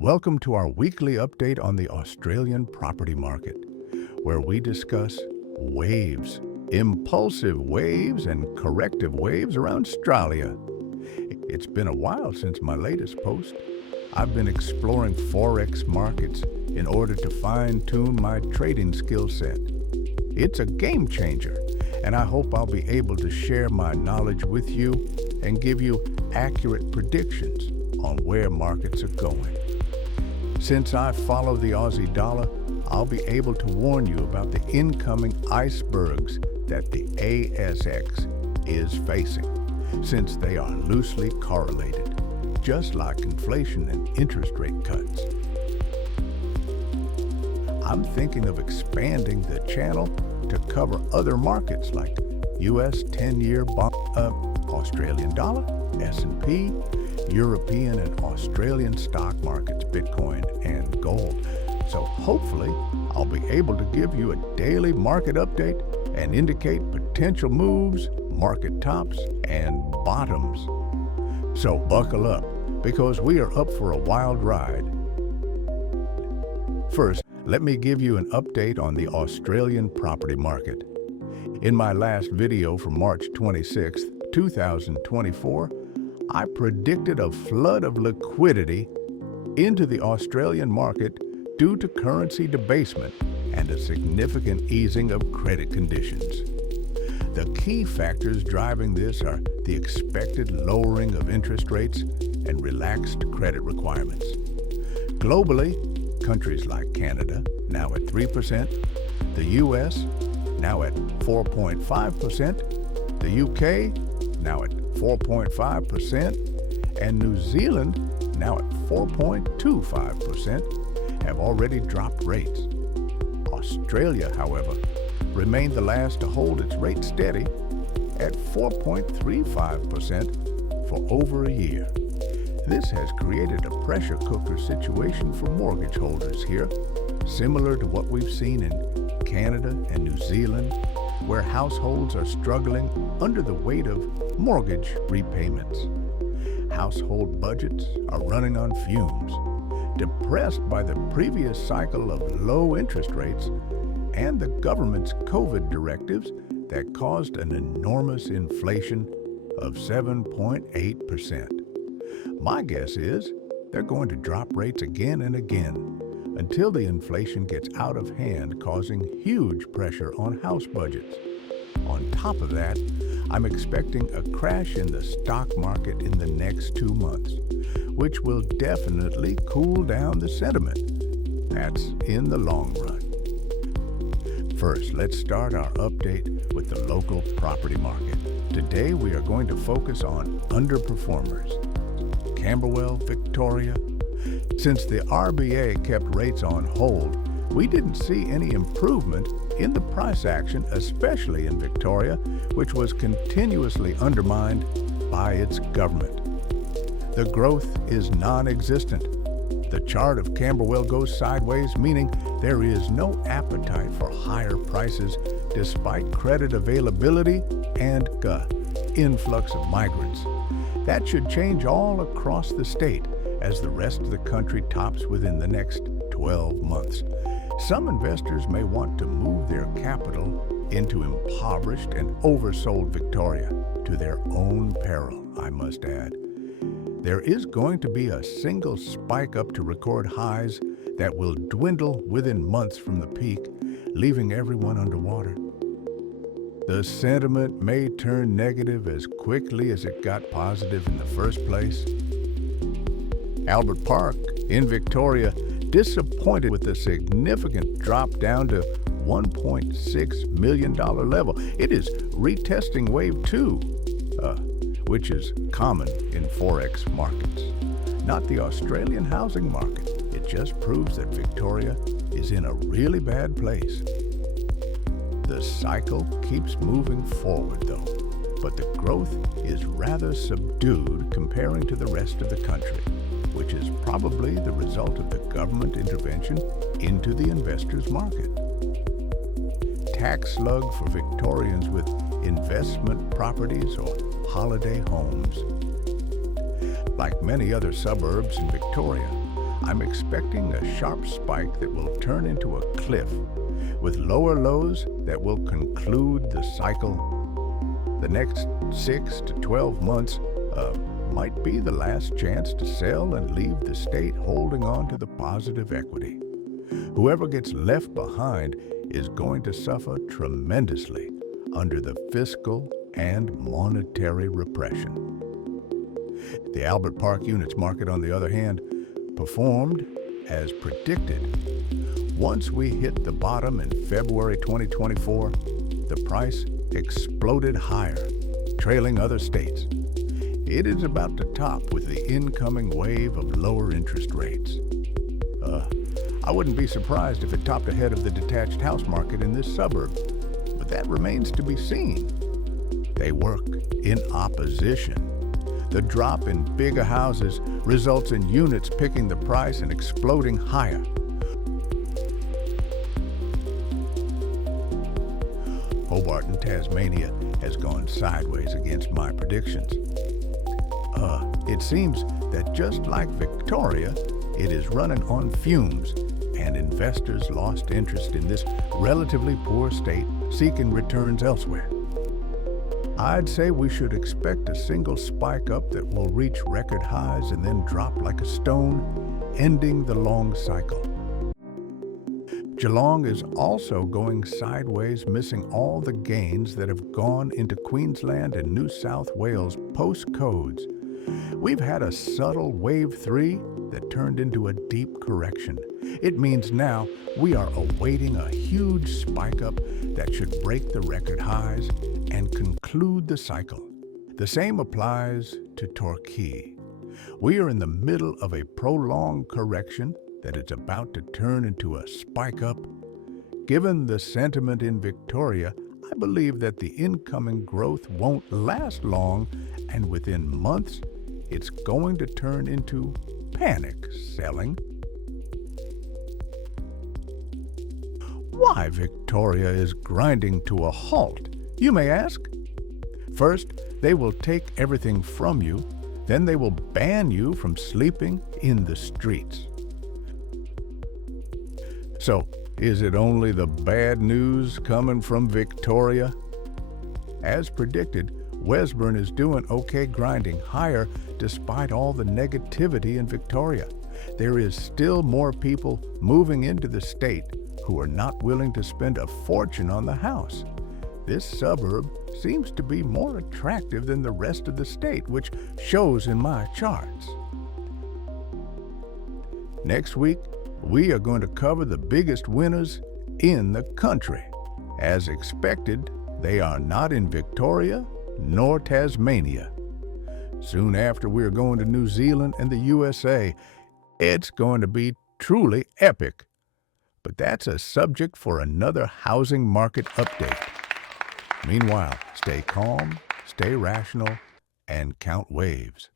Welcome to our weekly update on the Australian property market, where we discuss waves, impulsive waves and corrective waves around Australia. It's been a while since my latest post. I've been exploring Forex markets in order to fine-tune my trading skill set. It's a game changer, and I hope I'll be able to share my knowledge with you and give you accurate predictions on where markets are going. Since I follow the Aussie dollar, I'll be able to warn you about the incoming icebergs that the ASX is facing, since they are loosely correlated, just like inflation and interest rate cuts. I'm thinking of expanding the channel to cover other markets like US 10-year bond, Australian dollar, S&P, European and Australian stock markets, Bitcoin and gold. So hopefully I'll be able to give you a daily market update and indicate potential moves, market tops and bottoms. So buckle up, because we are up for a wild ride. First, let me give you an update on the Australian property market. In my last video from March 26, 2024, I predicted a flood of liquidity into the Australian market due to currency debasement and a significant easing of credit conditions. The key factors driving this are the expected lowering of interest rates and relaxed credit requirements. Globally, countries like Canada, now at 3%, the US, now at 4.5%, the UK, now at 4.5%, and New Zealand, now at 4.25%, have already dropped rates. Australia, however, remained the last to hold its rate steady at 4.35% for over a year. This has created a pressure cooker situation for mortgage holders here, similar to what we've seen in Canada and New Zealand, where households are struggling under the weight of mortgage repayments. Household budgets are running on fumes, depressed by the previous cycle of low interest rates and the government's COVID directives that caused an enormous inflation of 7.8%. My guess is they're going to drop rates again and again until the inflation gets out of hand, causing huge pressure on house budgets. On top of that, I'm expecting a crash in the stock market in the next 2 months, which will definitely cool down the sentiment. That's in the long run. First, let's start our update with the local property market. Today, we are going to focus on underperformers. Camberwell, Victoria. Since the RBA kept rates on hold, we didn't see any improvement in the price action, especially in Victoria, which was continuously undermined by its government. The growth is non-existent. The chart of Camberwell goes sideways, meaning there is no appetite for higher prices despite credit availability and influx of migrants. That should change all across the state as the rest of the country tops within the next 12 months. Some investors may want to move their capital into impoverished and oversold Victoria, to their own peril, I must add. There is going to be a single spike up to record highs that will dwindle within months from the peak, leaving everyone underwater. The sentiment may turn negative as quickly as it got positive in the first place. Albert Park in Victoria disappointed with the significant drop down to $1.6 million level. It is retesting wave 2, which is common in Forex markets, not the Australian housing market. It just proves that Victoria is in a really bad place. The cycle keeps moving forward though, but the growth is rather subdued comparing to the rest of the country, which is probably the result of the government intervention into the investors' market. Tax slug for Victorians with investment properties or holiday homes. Like many other suburbs in Victoria, I'm expecting a sharp spike that will turn into a cliff, with lower lows that will conclude the cycle. The next 6 to 12 months might be the last chance to sell and leave the state holding on to the positive equity. Whoever gets left behind is going to suffer tremendously under the fiscal and monetary repression. The Albert Park Units market, on the other hand, performed as predicted. Once we hit the bottom in February 2024, the price exploded higher, trailing other states. It is about to top with the incoming wave of lower interest rates. I wouldn't be surprised if it topped ahead of the detached house market in this suburb, but that remains to be seen. They work in opposition. The drop in bigger houses results in units picking the price and exploding higher. Hobart in Tasmania has gone sideways against my predictions. It seems that just like Victoria, it is running on fumes, and investors lost interest in this relatively poor state, seeking returns elsewhere. I'd say we should expect a single spike up that will reach record highs and then drop like a stone, ending the long cycle. Geelong is also going sideways, missing all the gains that have gone into Queensland and New South Wales postcodes. We've had a subtle wave 3 that turned into a deep correction. It means now we are awaiting a huge spike up that should break the record highs and conclude the cycle. The same applies to Torquay. We are in the middle of a prolonged correction that is about to turn into a spike up. Given the sentiment in Victoria, I believe that the incoming growth won't last long, and within months, it's going to turn into panic selling. Why Victoria is grinding to a halt, you may ask? First, they will take everything from you, then they will ban you from sleeping in the streets. So, is it only the bad news coming from Victoria? As predicted, Wesburn is doing okay grinding higher despite all the negativity in Victoria. There is still more people moving into the state who are not willing to spend a fortune on the house. This suburb seems to be more attractive than the rest of the state, which shows in my charts. Next week, we are going to cover the biggest winners in the country. As expected, they are not in Victoria nor Tasmania. Soon after, we're going to New Zealand and the USA. It's going to be truly epic. But that's a subject for another housing market update. Meanwhile, stay calm, stay rational, and count waves.